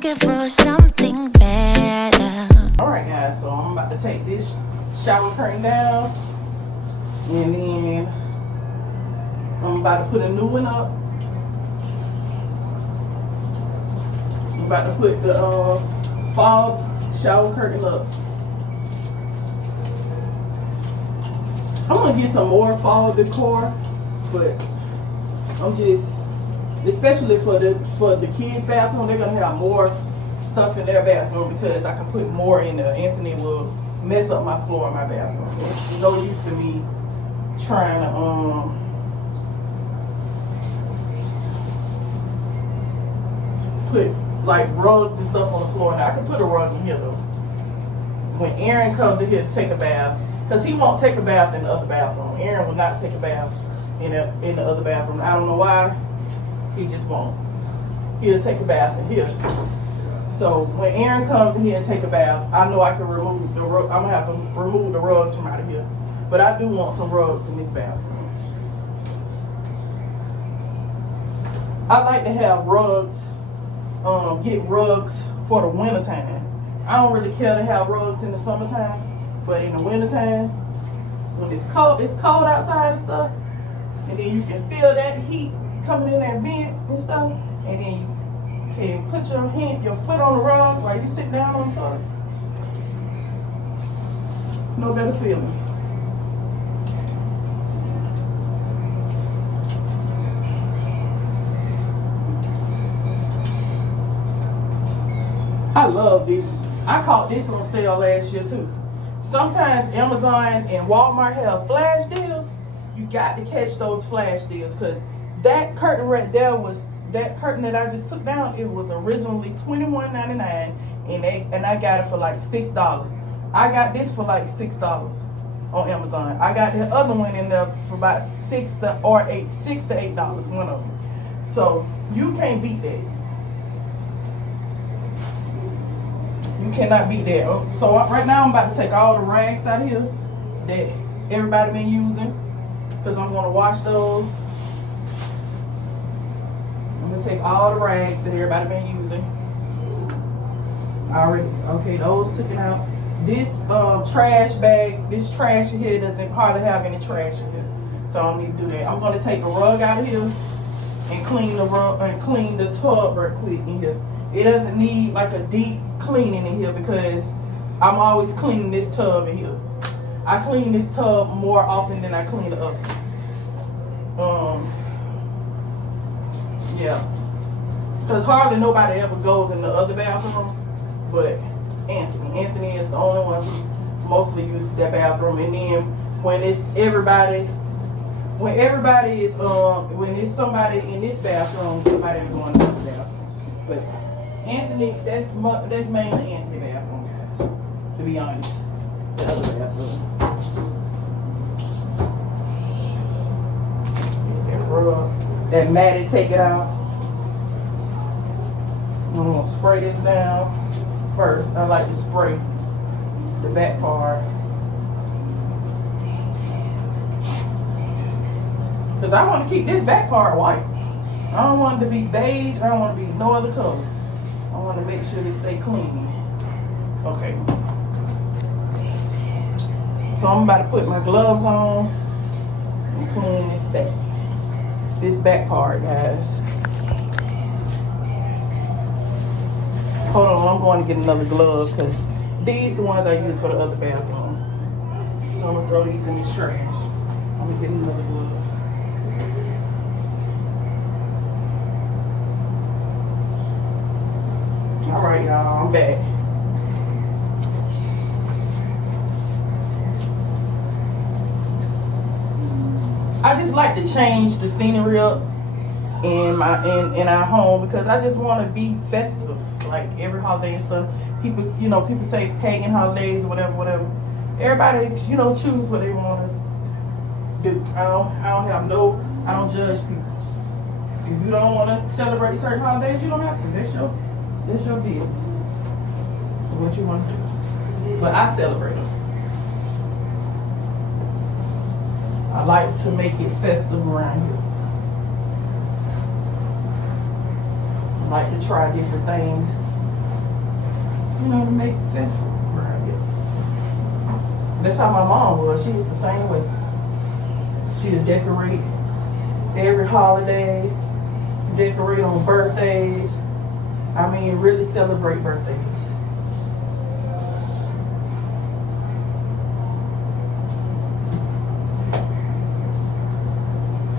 looking for something better. Alright guys, so I'm about to take this shower curtain down. And then I'm about to put a new one up. I'm about to put the fall shower curtain up. I'm gonna get some more fall decor, but I'm just, especially for the kids' bathroom, they're gonna have more stuff in their bathroom because I can put more in there. Anthony will mess up my floor in my bathroom. It's no use to me trying to put like rugs and stuff on the floor. Now I can put a rug in here though. When Aaron comes in here to take a bath, because he won't take a bath in the other bathroom. Aaron will not take a bath in the other bathroom. I don't know why. He just won't. He'll take a bath in here. So when Aaron comes in here and take a bath, I know I can remove the rug. I'm gonna have to remove the rugs from out of here. But I do want some rugs in this bathroom. I like to have rugs, get rugs for the wintertime. I don't really care to have rugs in the summertime, but in the wintertime, when it's cold outside and stuff, and then you can feel that heat coming in that vent and stuff, and then you can put your foot on the rug while you sit down on the toilet. No better feeling. I love this. I caught this on sale last year too. Sometimes Amazon and Walmart have flash deals. You got to catch those flash deals because that curtain right there was that curtain that I just took down. It was originally $21.99 and I got it for like $6. I got this for like $6 on Amazon. I got the other one in there for about $6 to $8, one of them. So you can't beat that. You cannot beat that. So right now I'm about to take all the rags out of here that everybody been using because I'm going to wash those. I'm going to take all the rags that everybody been using. Okay, those took it out. This trash bag, this trash in here doesn't hardly have any trash in here. So I don't need to do that. I'm going to take a rug out of here and clean the rug and clean the tub right quick in here. It doesn't need like a deep cleaning in here because I'm always cleaning this tub in here. I clean this tub more often than I clean the other. Yeah. Because hardly nobody ever goes in the other bathroom, but Anthony is the only one who mostly uses that bathroom. And then when it's everybody, when it's somebody in this bathroom, somebody is going to the other bathroom. But Anthony, that's mainly Anthony bathroom, guys. To be honest, the other bathroom. Get that rug, that matty, take it out. I'm gonna spray this down first. I like to spray the back part because I want to keep this back part white. I don't want it to be beige. I don't want it to be no other color. I want to make sure they stay clean. Okay. So I'm about to put my gloves on and clean this back part, guys. Hold on, I'm going to get another glove because these are the ones I use for the other bathroom. So I'm going to throw these in the trash. I'm going to get another glove. Alright, y'all, I'm back. I just like to change the scenery up in our home because I just want to be festive, like every holiday and stuff. People, people say pagan holidays or whatever. Everybody, choose what they want to do. I don't judge people. If you don't want to celebrate certain holidays, you don't have to. That's your deal. What you want to do. But I celebrate them. I like to make it festive around here. I like to try different things. you know, to make it festive around here. That's how my mom was. She was the same way. She would decorate every holiday, decorate on birthdays. I mean, really celebrate birthdays.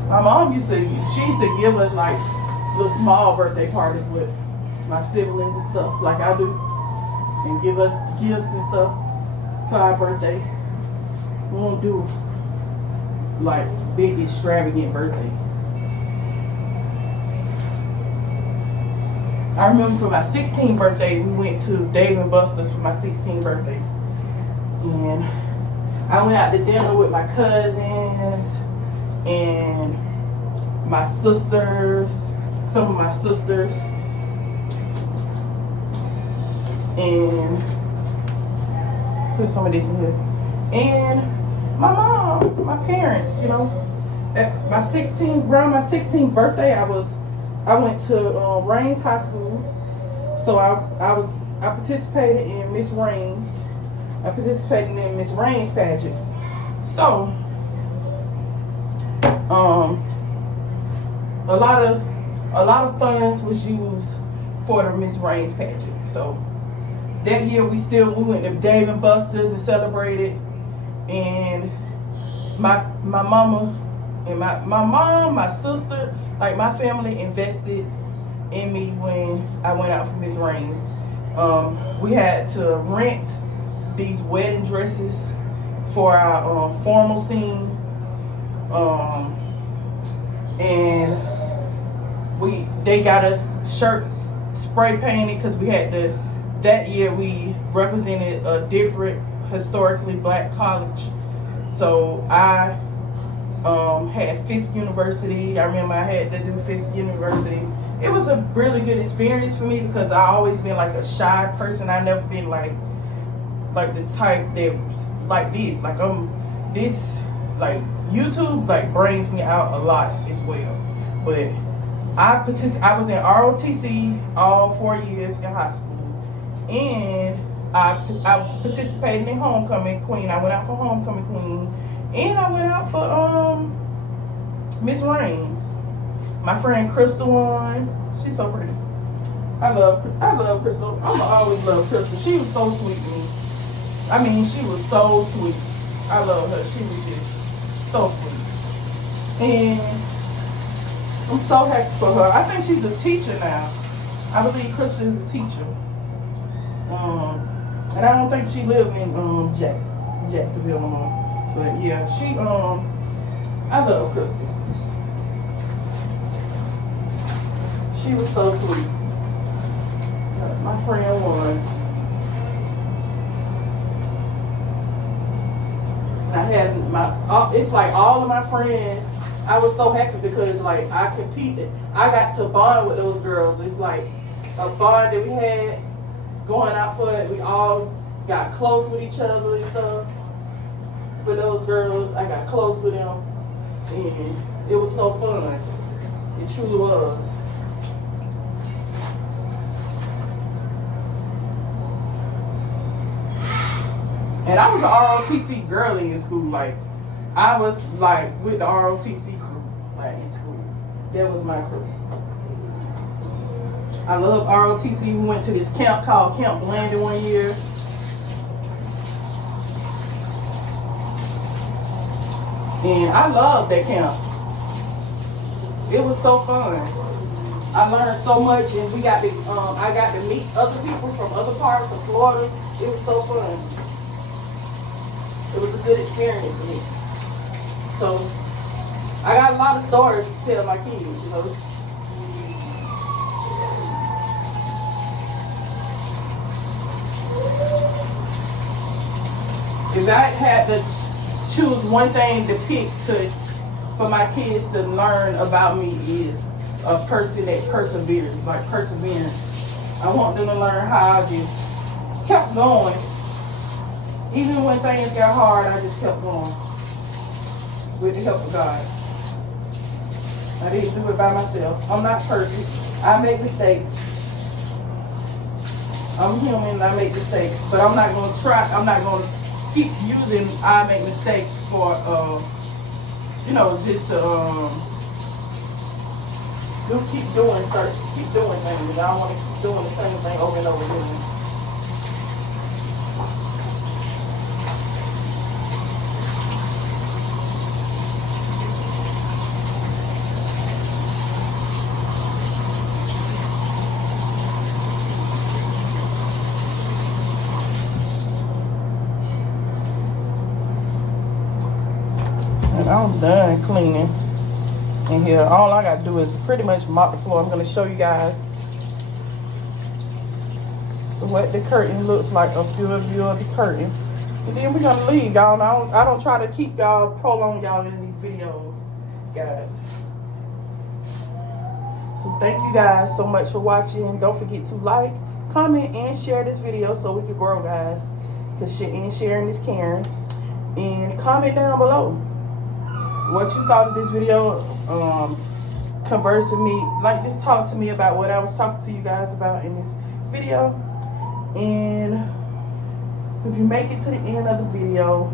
My mom she used to give us like little small birthday parties with my siblings and stuff, like I do, and give us gifts and stuff for our birthday. We won't do like big extravagant birthday. I remember for my 16th birthday, we went to Dave & Buster's for my 16th birthday, and I went out to dinner with my cousins and my sisters, some of my sisters, and put some of this in here, and my mom, my parents, you know. At around my 16th birthday, I went to Raines High School, so I participated in Miss Raines. I participated in Miss Raines pageant. So a lot of funds was used for the Miss Raines pageant. So that year we went to Dave & Buster's and celebrated, and my mama and my mom, my sister, like my family invested in me when I went out for Miss Raines. We had to rent these wedding dresses for our formal scene, and they got us shirts spray painted because we had to. That year we represented a different historically black college, so I had Fisk University. I remember I had to do Fisk University. It was a really good experience for me because I always been like a shy person. I never been like the type that like this. Like this like YouTube like brings me out a lot as well. But I was in ROTC all 4 years in high school, and I participated in Homecoming Queen. I went out for Homecoming Queen, and I went out for Miss Raines. My friend Crystal won. She's so pretty. I love Crystal. I'ma always love Crystal. She was so sweet to me. I mean, she was so sweet. I love her. She was just so sweet. And I'm so happy for her. I think she's a teacher now. I believe Crystal is a teacher. And I don't think she lives in Jacksonville no more. But yeah, I love Crystal. She was so sweet. My friend won. I had it's like all of my friends. I was so happy because like I competed. I got to bond with those girls. It's like a bond that we had going out for it. We all got close with each other and stuff. For those girls, I got close with them, and it was so fun. It truly was. And I was an ROTC girly in school. Like, I was like with the ROTC crew, like in school. That was my crew. I love ROTC. We went to this camp called Camp Landon one year. And I loved that camp. It was so fun. I learned so much, and I got to meet other people from other parts of Florida. It was so fun. It was a good experience for me. So I got a lot of stories to tell my kids, you know. If I had to choose one thing to pick for my kids to learn about me is a person that perseveres, like perseverance. I want them to learn how I just kept going. Even when things got hard, I just kept going with the help of God. I didn't do it by myself. I'm not perfect. I make mistakes. I'm human, I make mistakes, but I'm not gonna keep using I make mistakes for, just to, keep doing things. I don't want to keep doing the same thing over and over again. And I'm done cleaning in here. All I gotta do is pretty much mop the floor. I'm gonna show you guys what the curtain looks like, a view of the curtain. And then we're gonna leave, y'all. I don't try to keep y'all, prolong y'all in these videos, guys. So thank you guys so much for watching. Don't forget to like, comment, and share this video so we can grow, guys. Because sharing is caring. And comment down below what you thought of this video. Converse with me, like, just talk to me about what I was talking to you guys about in this video. And if you make it to the end of the video,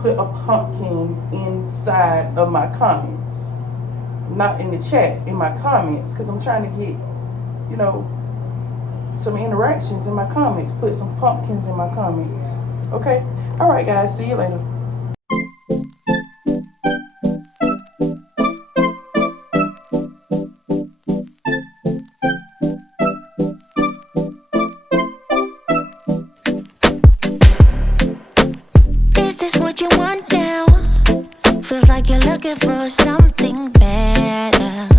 put a pumpkin inside of my comments, not in the chat, in my comments, because I'm trying to get, some interactions in my comments. Put some pumpkins in my comments. Okay? All right, guys. See you later. Is this what you want now? Feels like you're looking for something better.